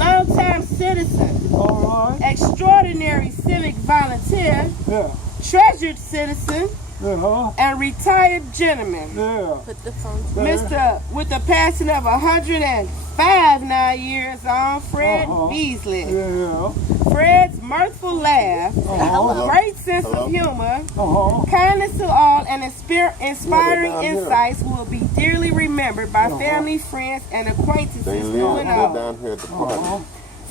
long-time citizen, All right. extraordinary civic volunteer, Yeah. treasured citizen, Uh-huh. and retired gentleman. Yeah. Put the phone down. Mr. with the passing of 105 now years on, Fred Veasly. Yeah. Fred's mirthful laugh, great sense of humor, kindness to all, and inspiring insights will be dearly remembered by family, friends, and acquaintances new and old.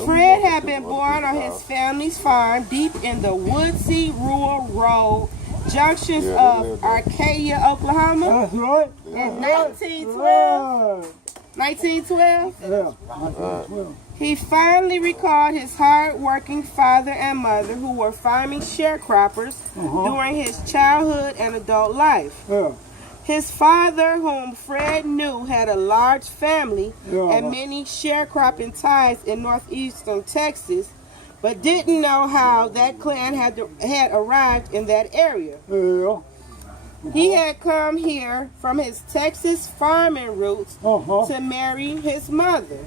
Fred had been born on his family's farm deep in the woodsy rural road junctions of Arcadia, Oklahoma That's right. in 1912. 1912? Yeah. 1912. He finally recalled his hard-working father and mother who were farming sharecroppers during his childhood and adult life. Yeah. His father, whom Fred knew, had a large family and many sharecropping ties in northeastern Texas, but didn't know how that clan had arrived in that area. Yeah. He had come here from his Texas farming roots to marry his mother,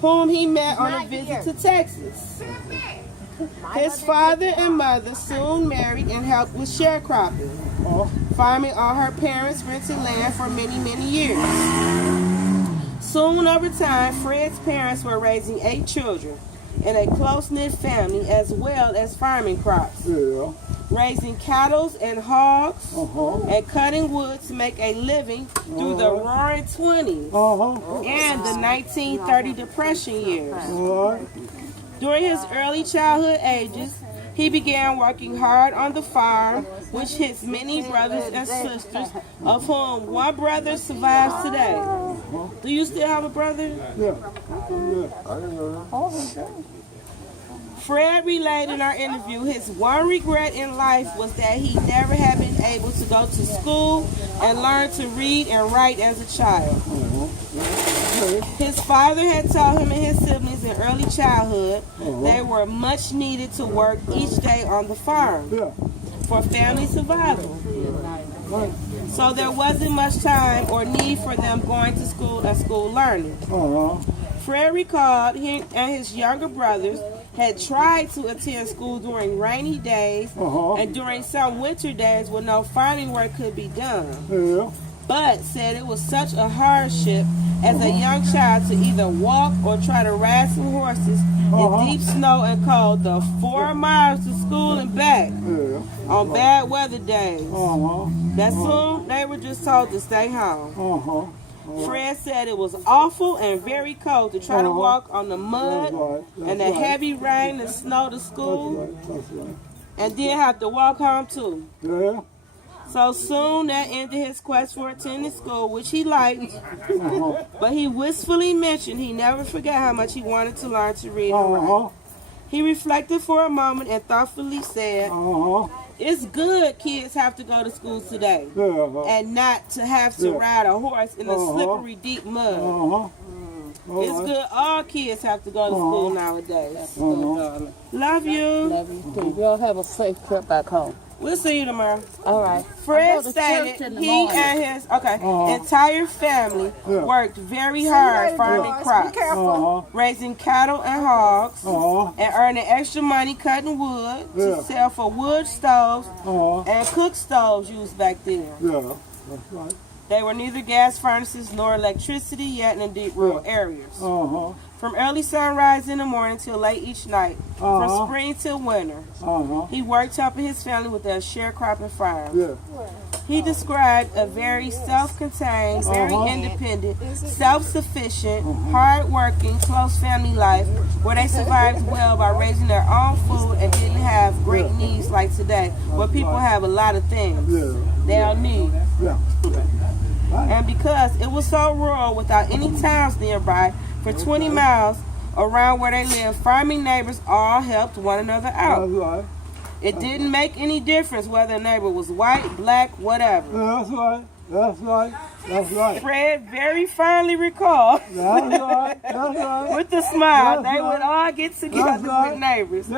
whom he met on a visit to Texas. His father and mother soon married and helped with sharecropping, farming on her parents' rented land for many, many years. Soon over time, Fred's parents were raising 8 children in a close-knit family as well as farming crops, raising cattle and hogs, and cutting wood to make a living through the roaring 20s and the 1930 Depression years. During his early childhood ages, he began working hard on the farm, which his many brothers and sisters, of whom one brother survives today. Do you still have a brother? Yeah. Fred relayed in our interview his one regret in life was that he never had been able to go to school and learn to read and write as a child. His father had taught him and his siblings in early childhood they were much needed to work each day on the farm for family survival. So there wasn't much time or need for them going to school and school learning. Fred recalled he and his younger brothers had tried to attend school during rainy days and during some winter days when no farming work could be done, but said it was such a hardship as a young child to either walk or try to ride some horses in deep snow and cold the 4 miles to school and back on bad weather days. That soon they were just told to stay home. Fred said it was awful and very cold to try to walk on the mud and the heavy rain and snow to school, and then have to walk home too. So soon that ended his quest for attending school, which he liked, but he wistfully mentioned he never forgot how much he wanted to learn to read and write. He reflected for a moment and thoughtfully said, it's good kids have to go to school today and not to have to ride a horse in the slippery deep mud. It's good all kids have to go to school nowadays. Love you. Love you too. Y'all have a safe trip back home. We'll see you tomorrow. All right. Fred stated he and his entire family worked very hard farming crops, raising cattle and hogs, and earning extra money cutting wood to sell for wood stoves and cook stoves used back then. That's right. They were neither gas furnaces nor electricity yet in deep rural areas. From early sunrise in the morning till late each night, from spring till winter, he worked helping his family with their sharecropping farms. He described a very self-contained, very independent, self-sufficient, hard-working, close family life where they survived well by raising their own food and didn't have great needs like today, where people have a lot of things they don't need. And because it was so rural without any towns nearby, for 20 miles around where they lived, farming neighbors all helped one another out. It didn't make any difference whether a neighbor was white, black, whatever. That's right. That's right. That's right. Fred very fondly recalled, That's right. That's right. with a smile, That's they would all get together with neighbors.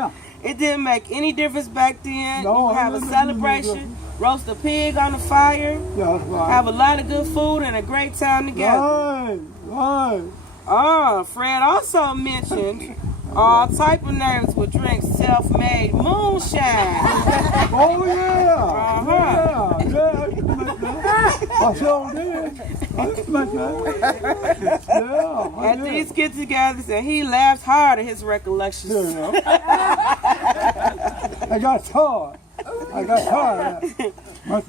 It didn't make any difference back then. You would have a celebration, roast a pig on the fire, have a lot of good food, and a great time together. Right. Fred also mentioned all type of nerds would drink self-made moonshine. Oh, yeah. Uh-huh. Yeah, I used to make that. I sure did. I used to make that. Yeah, I At did. these get-togethers, and he laughs hard at his recollections. Yeah. I got tired. of that.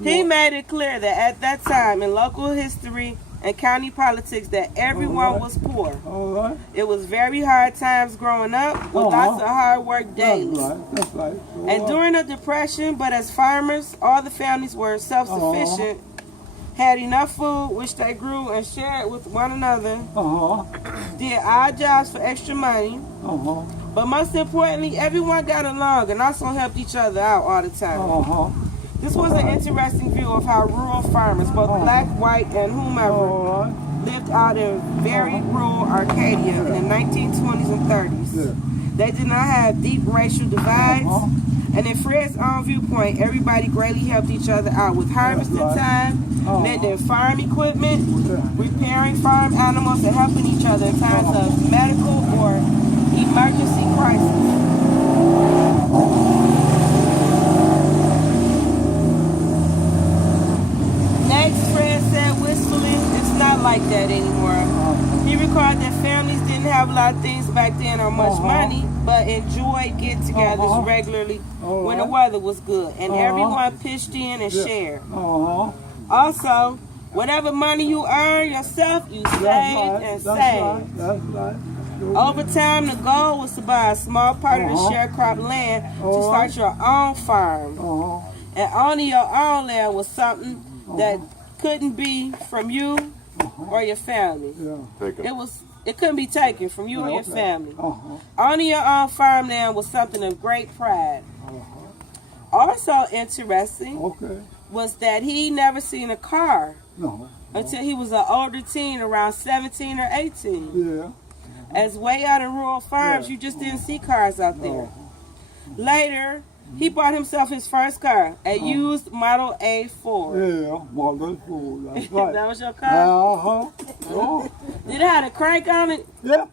He made it clear that at that time in local history and county politics that everyone was poor. All right. It was very hard times growing up with lots of hard work daily. That's right. So, And during the Depression, but as farmers, all the families were self-sufficient, had enough food which they grew and shared with one another, did odd jobs for extra money, but most importantly, everyone got along and also helped each other out all the time. This was an interesting view of how rural farmers, both black, white, and whomever, lived out in very rural Arcadia in the 1920s and 30s. Yeah. They did not have deep racial divides, and in Fred's own viewpoint, everybody greatly helped each other out with harvesting time, lending farm equipment, repairing farm animals, and helping each other in times of medical or emergency crisis. Next, Fred said wistfully, it's not like that anymore. He recalled that families didn't have a lot of things back then or much money, but enjoyed get-togethers regularly when the weather was good, and everyone pitched in and shared. Also, whatever money you earn yourself, you saved and saved. That's right. Over time, the goal was to buy a small part of the sharecrop land to start your own farm. And owning your own land was something that couldn't be from you or your family. It couldn't be taken from you or your family. Owning your own farmland was something of great pride. Also interesting was that he never seen a car until he was an older teen, around 17 or 18. As way out in rural farms, you just didn't see cars out there. Later, he bought himself his first car, a used Model A Ford. Yeah, Model A Ford. That's right. That was your car? Did it have a crank on it? Yeah.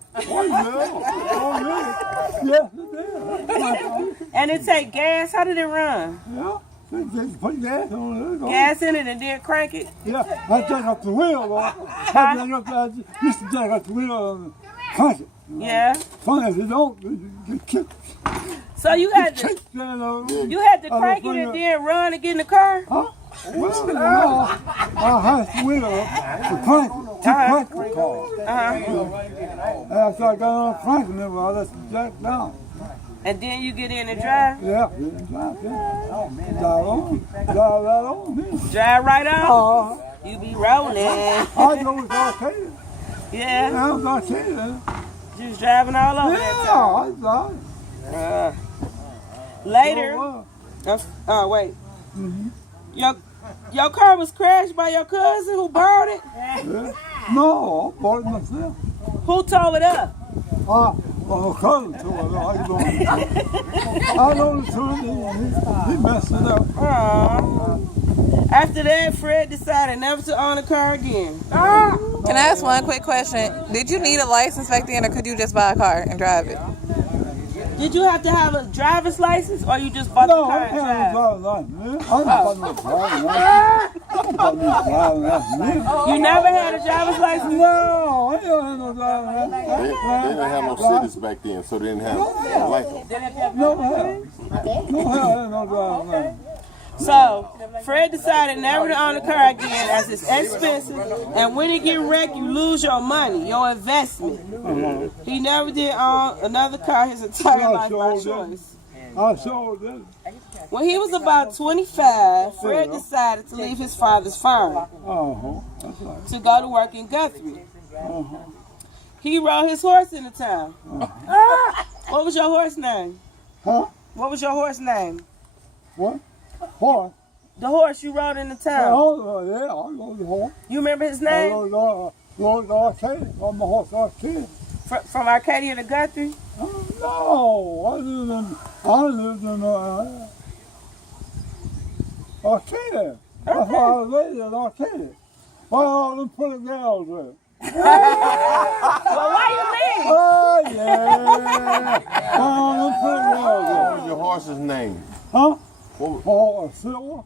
Yes, it did. And it take gas? How did it run? Yeah. Just put gas on it. Gas in it and then crank it? Yeah, I jack up the wheel. I used to jack up the wheel and crank it. Yeah. Fine, if you don't, you get kicked. So you had to crank it and then run and get in the car? Huh? Well, no, I had the wheel to crank it, crank the car. And so I got on cranking it, well, I let the jack down. And then you get in and drive? Yeah, drive right on. Drive right on? You be rolling. I drove to Arcadia. Yeah? I was Arcadia. You was driving all over that time? Yeah, I was. Later, wait. Your car was crashed by your cousin who borrowed it? Yeah. No, I bought it myself. Who tore it up? My cousin tore it up. I don't know, he messed it up. After that, Fred decided never to own a car again. Can I ask one quick question? Did you need a license back then, or could you just buy a car and drive it? Did you have to have a driver's license, or you just bought the car and drive? You never had a driver's license? No, I didn't have no driver's license. They didn't have no cities back then, so they didn't have no license. No driver's license. So, Fred decided never to own a car again as it's expensive, and when it get wrecked, you lose your money, your investment. He never did own another car his entire life by choice. I sure did. When he was about 25, Fred decided to leave his father's farm That's right. to go to work in Guthrie. He rode his horse into town. What was your horse name? Huh? What was your horse name? What? Horse? The horse you rode into town. Oh, yeah, I rode the horse. You remember his I name? rode Arcadia, on my horse Arcadia. From Arcadia to Guthrie? No, I lived in Arcadia. That's why I was raised in Arcadia. Why all them pretty girls there? Well, why you leave? Oh, yeah. Oh, I'm putting What those was your horse's name? Huh? What was, Oh, a silver?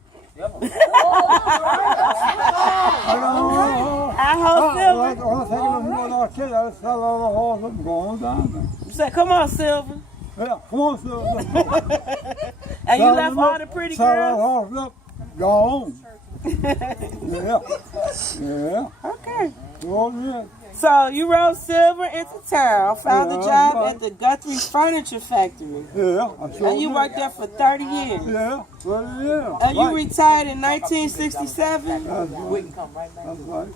I hope Silver. I was taking them to our kid. I sell all the horses. I'm going down there. You said, come on, Silver. Yeah, come on, silver. And you left all the pretty Sell that girls? horse up. Go home. Yeah. Yeah. Okay. Oh, yeah. So you rode Silver into town, found a Yeah, job right. at the Guthrie Furniture Factory. Yeah, I sure And you did. worked there for 30 years. Yeah, well, yeah. And you Right. retired in 1967. That's right. That's right.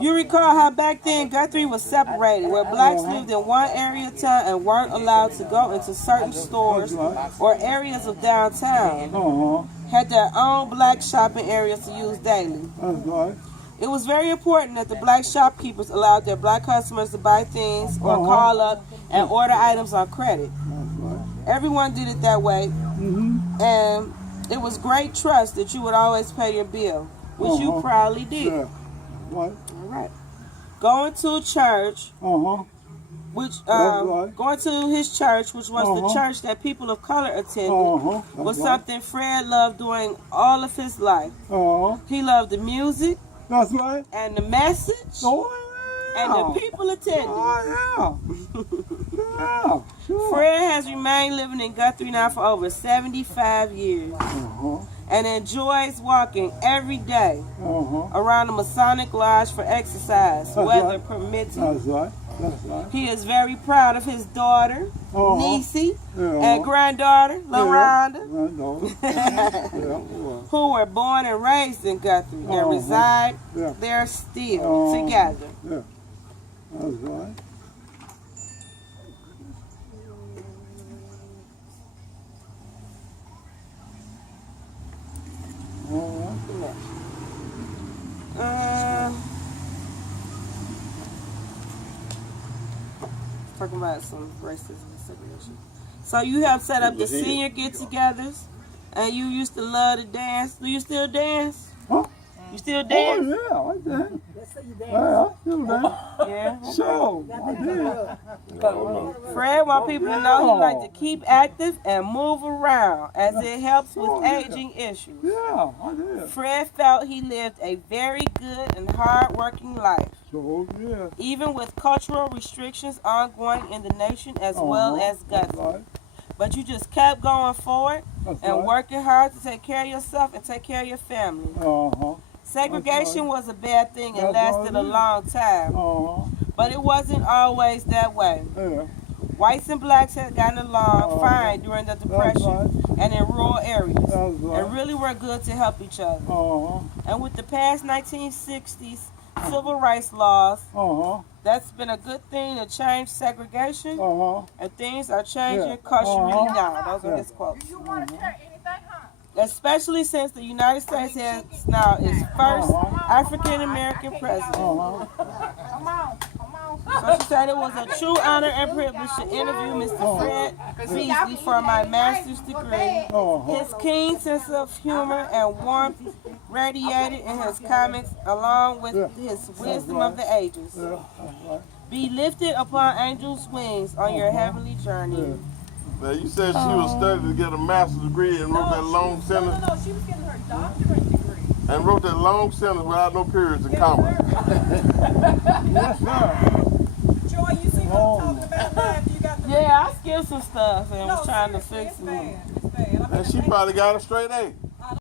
You recall how back then Guthrie was separated, where blacks lived in one area of town and weren't allowed to go into certain stores or areas of downtown. Had their own black shopping areas to use daily. That's right. It was very important that the black shopkeepers allowed their black customers to buy things or call up and order items on credit. That's right. Everyone did it that way, and it was great trust that you would always pay your bill, which you proudly did. Yeah. Right. All right. Going to church, which right. going to his church, which was the church that people of color attended, was something Fred loved doing all of his life. He loved the music That's right. and the message Oh, yeah. and the people attending. Oh, yeah. Yeah. Sure. Fred has remained living in Guthrie now for over 75 years and enjoys walking every day around the Masonic Lodge for exercise, weather permitting. That's right. That's right. He is very proud of his daughter, Niecy, Yeah. and granddaughter, LaRonda, Yeah. who were born and raised in Guthrie and reside there still together. Yeah. That's right. Talking about some racism and segregation. So you have set up the senior get-togethers, and you used to love to dance. Do you still dance? Huh? You still dance? Oh, yeah, I did. Yeah, I still dance. Yeah. Sure, I did. Fred wants people to know he likes to keep active and move around as it helps with aging issues. Yeah, I did. Fred felt he lived a very good and hard-working life, So, yeah. even with cultural restrictions ongoing in the nation as well as Guthrie. Right. But you just kept going forward That's and right. working hard to take care of yourself and take care of your family. Segregation was a bad thing and That's lasted right. a long time, but it wasn't always that way. Yeah. Whites and blacks had gotten along fine during the Depression and in rural areas, and really were good to help each other. And with the past 1960s civil rights laws, that's been a good thing to change segregation, and things are changing culturally now. Those are his quotes. Especially since the United States has now its first African American president. So she said it was a true honor and privilege to interview Mr. Fred Veasly for my master's degree. His keen sense of humor and warmth radiated in his comments along with his wisdom of the ages. Be lifted upon angels' wings on your heavenly journey. now you said she was studying to get a master's degree and wrote that long sentence. No, she was getting her doctorate degree. And wrote that long sentence without no periods and commas. Yes, sir. Joy, you see what I'm talking about now after you got the Yeah, I skipped some stuff and was trying to fix it's it. bad. It's bad. And she probably got a straight A.